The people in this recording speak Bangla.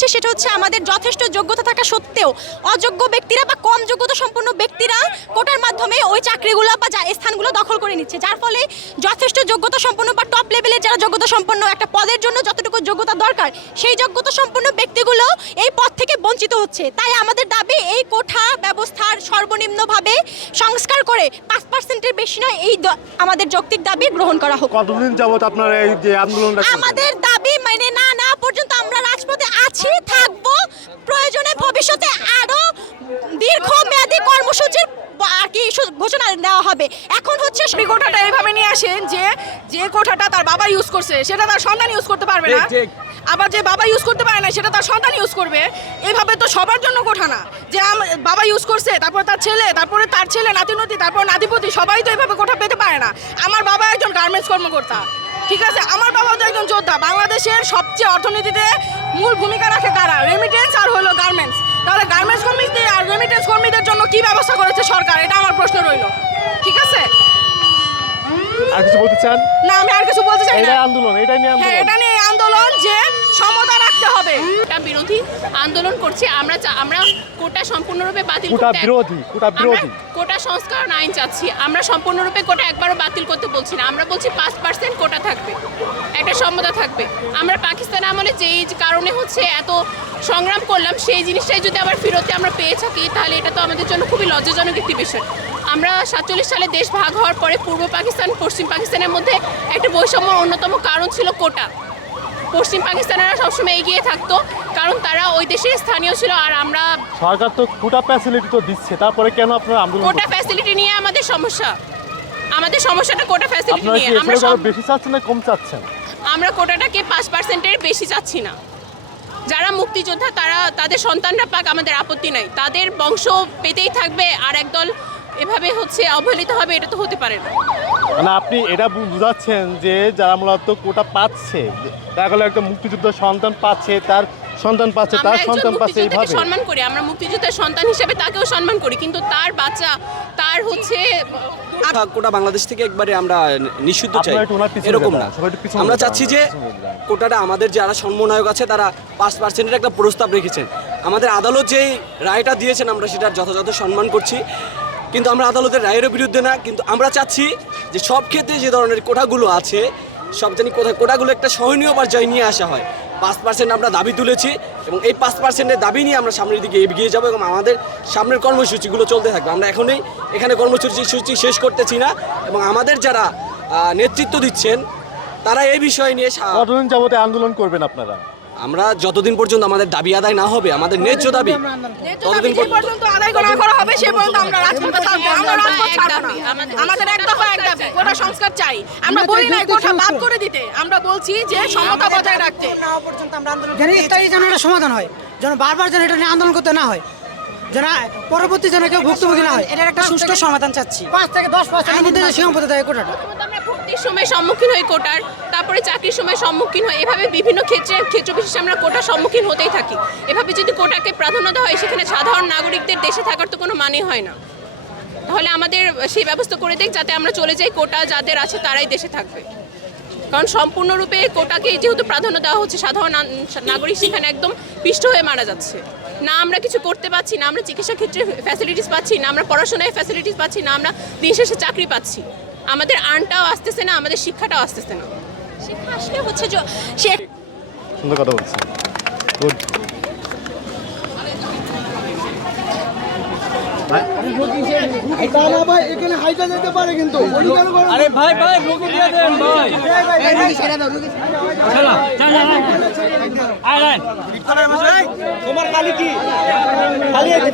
হচ্ছে সেটা হচ্ছে আমাদের যথেষ্ট যোগ্যতা থাকা সত্ত্বেও অযোগ্য ব্যক্তিরা বা কম যোগ্যতা সম্পন্ন ব্যক্তিরা কোটার মাধ্যমে ওই চাকরিগুলো বা স্থানগুলো দখল করে নিচ্ছে, যার ফলে যথেষ্ট যোগ্যতা সম্পন্ন বা টপ লেভেলের যারা যোগ্যতা সম্পন্ন একটা পদের জন্য যতটুকু যোগ্যতা দরকার সেই যোগ্যতা সম্পন্ন ব্যক্তিগুলো এই পদ থেকে বঞ্চিত হচ্ছে। তাই আমাদের দাবি এই কোঠা ব্যবস্থার সর্বনিম্নভাবে সংস্কার করে 5%-এর বেশি নয় এই আমাদের যৌক্তিক দাবি গ্রহণ করা হোক। কতদিন যাবত আপনারা এই যে আন্দোলনটা আমাদের দাবি মানে না পর্যন্ত আমরা রাজপথে আছি, থাকবো, প্রয়োজনে ভবিষ্যতে আরো দীর্ঘমেয়াদী কর্মসূচির আর কি ঘোষণা দেওয়া হবে। এখন হচ্ছে কোঠাটা এইভাবে নিয়ে আসেন যে কোঠাটা তার বাবা ইউজ করছে সেটা তার সন্তান ইউজ করতে পারবে না, আবার যে বাবা ইউজ করতে পারে না সেটা তার সন্তান ইউজ করবে। এইভাবে তো সবার জন্য কোঠা না, যে বাবা ইউজ করছে তারপর তার ছেলে, তারপরে তার ছেলে নাতি তারপর নাতিপতি, সবাই তো এইভাবে কোঠা পেতে পারে না। আমার বাবা একজন গার্মেন্টস কর্মকর্তা, ঠিক আছে, আমার বাবাও তো একজন যোদ্ধা। বাংলাদেশের সবচেয়ে অর্থনীতিতে মূল ভূমিকা রাখে কারা? রেমিটেন্স আর হলো গার্মেন্টস। তাহলে গার্মেন্টস কর্মীদের আর রেমিটেন্স কর্মীদের জন্য কি ব্যবস্থা করেছে সরকার, এটা আমার প্রশ্ন রইল। ঠিক আছে, আর কিছু বলতে চান? না, আমি আর কিছু বলতে চাই না। এটাই আন্দোলন, এটাই নিয়ে আন্দোলন। হ্যাঁ, এটা নিয়ে আন্দোলন যে সমতা রাখতে হবে। কোটা বিরোধী আন্দোলন করছি আমরা কোটা সম্পূর্ণরূপে বাতিল কোটা করতে বিরোধী কোটা সংস্করণ আইন চাচ্ছি। আমরা সম্পূর্ণরূপে কোটা একবারও বাতিল করতে বলছি না, আমরা বলছি 5% কোটা থাকবে, একটা সমতা থাকবে। আমরা পাকিস্তান আমলে যেই কারণে হচ্ছে এত সংগ্রাম করলাম সেই জিনিসটাই যদি আবার ফিরতে আমরা পেয়ে থাকি তাহলে এটা তো আমাদের জন্য খুবই লজ্জাজনক একটি বিষয়। আমরা 47 সালে দেশ ভাগ হওয়ার পরে পূর্ব পাকিস্তান পশ্চিম পাকিস্তানের মধ্যে একটা বৈষম্যর অন্যতম কারণ ছিল কোটা। পশ্চিম পাকিস্তানেরা সবসময় এগিয়ে থাকতো কারণ তারা ওই দেশের স্থানীয় ছিল, আর আমরা সরকার তো কোটা ফ্যাসিলিটি তো দিচ্ছে, তারপরে কেন আপনারা আন্দোলন কোটা ফ্যাসিলিটি নিয়ে আমাদের সমস্যাটা কোটা ফ্যাসিলিটি নিয়ে। আমরা বেশি চাচ্ছেন না কম চাচ্ছেন? আমরা কোটাটাকে 5%-এর বেশি চাচ্ছি না। যারা মুক্তিযোদ্ধা তাদের সন্তানরা পাক, আমাদের আপত্তি নাই, তাদের বংশ পেতেই থাকবে আর একদল এভাবে হচ্ছে অবহেলিত হবে, এটা তো হতে পারে না। মানে আপনি এটা বুঝাচ্ছেন যে যারা মূলত কোটা পাচ্ছে, দেখা গেল একটা মুক্তিযোদ্ধার সন্তান পাচ্ছে, তার সন্তান পাচ্ছে, তার সন্তান পাচ্ছে, এইভাবে সম্মান করি আমরা, মুক্তিযোদ্ধার সন্তান হিসেবে তাকেও সম্মান করি, কিন্তু তার বাচ্চা তার হচ্ছে কোটা বাংলাদেশ থেকে একবারে আমরা নিষিদ্ধ চাই এরকম না। আমরা চাচ্ছি যে কোটাটা আমাদের যারা সমন্বয়ক আছে তারা 5%-এর একটা প্রস্তাব রেখেছেন। আমাদের আদালত যেই রায়টা দিয়েছেন আমরা সেটার যথাযথ সম্মান করছি, কিন্তু আমরা আদালতের রায়ের বিরুদ্ধে না। কিন্তু আমরা চাচ্ছি যে সব ক্ষেত্রে যে ধরনের কোটাগুলো আছে সব জানি কোটাগুলো একটা সহনীয় পর্যায়ে নিয়ে আসা হয়। 5% আমরা দাবি তুলেছি এবং এই 5%-এর দাবি নিয়ে আমরা সামনের দিকে এগিয়ে যাবো এবং আমাদের সামনের কর্মসূচিগুলো চলতে থাকবে। আমরা এখানে কর্মসূচি শেষ করতেছি না এবং আমাদের যারা নেতৃত্ব দিচ্ছেন তারা এই বিষয় নিয়ে কতদিন যাবতে আন্দোলন করবেন আপনারা? আমরা যতদিন পর্যন্ত আমাদের দাবি আদায় না হবে, আমাদের ন্যায্য দাবি ততদিন পর্যন্ত আদায় করা হবে সে পর্যন্ত আমরা রাজপথে থাকবো। আমরা রাজপথ ছাড়বো না। আমাদের এক দফা এক দাবি, কোটা সংস্কার চাই। আমরা বলি না কোটা বাদ করে দিতে, আমরা বলছি যে সমতা বজায় রাখতে। যেন স্থায়ী যেন একটা সমাধান হয়, যেন বারবার যেন এটা নিয়ে আন্দোলন করতে না হয়, যেন পরবর্তী যেন কেউ ভুক্তভোগী না হয়, এটার একটা সুষ্ঠু সমাধান চাচ্ছি। 5 থেকে 10% মধ্যে সীমাবদ্ধ থাকে কোটাটা। আমরা ভর্তির সময় সম্মুখীন হই কোটার, তারপরে চাকরির সময় সম্মুখীন হয়, এভাবে বিভিন্ন ক্ষেত্র বিশেষে আমরা কোটার সম্মুখীন হতেই থাকি। এভাবে যদি কোটাকে প্রাধান্য দেওয়া হয় সেখানে সাধারণ নাগরিকদের দেশে থাকার তো কোনো মানে হয় না। তাহলে আমাদের সেই ব্যবস্থা করে দেখ যাতে আমরা চলে যাই, কোটা যাদের আছে তারাই দেশে থাকবে। কারণ সম্পূর্ণরূপে কোটাকে যেহেতু প্রাধান্য দেওয়া হচ্ছে, সাধারণ নাগরিক সেখানে একদম পিষ্ট হয়ে মারা যাচ্ছে। না আমরা কিছু করতে পারছি না, আমরা চিকিৎসা ক্ষেত্রে ফ্যাসিলিটিস পাচ্ছি না, আমরা পড়াশোনায় ফ্যাসিলিটিস পাচ্ছি না, আমরা দিন শেষে চাকরি পাচ্ছি, আমাদের আর্নটাও আসতেছে না, আমাদের শিক্ষাটাও আসতেছে না। শিক্ষা আসলে হচ্ছে সে সুন্দর কথা বলছি। গুড। আরে ভাই রুগী দিয়ে দেন ভাই। তোমার খালি কি খালি আছে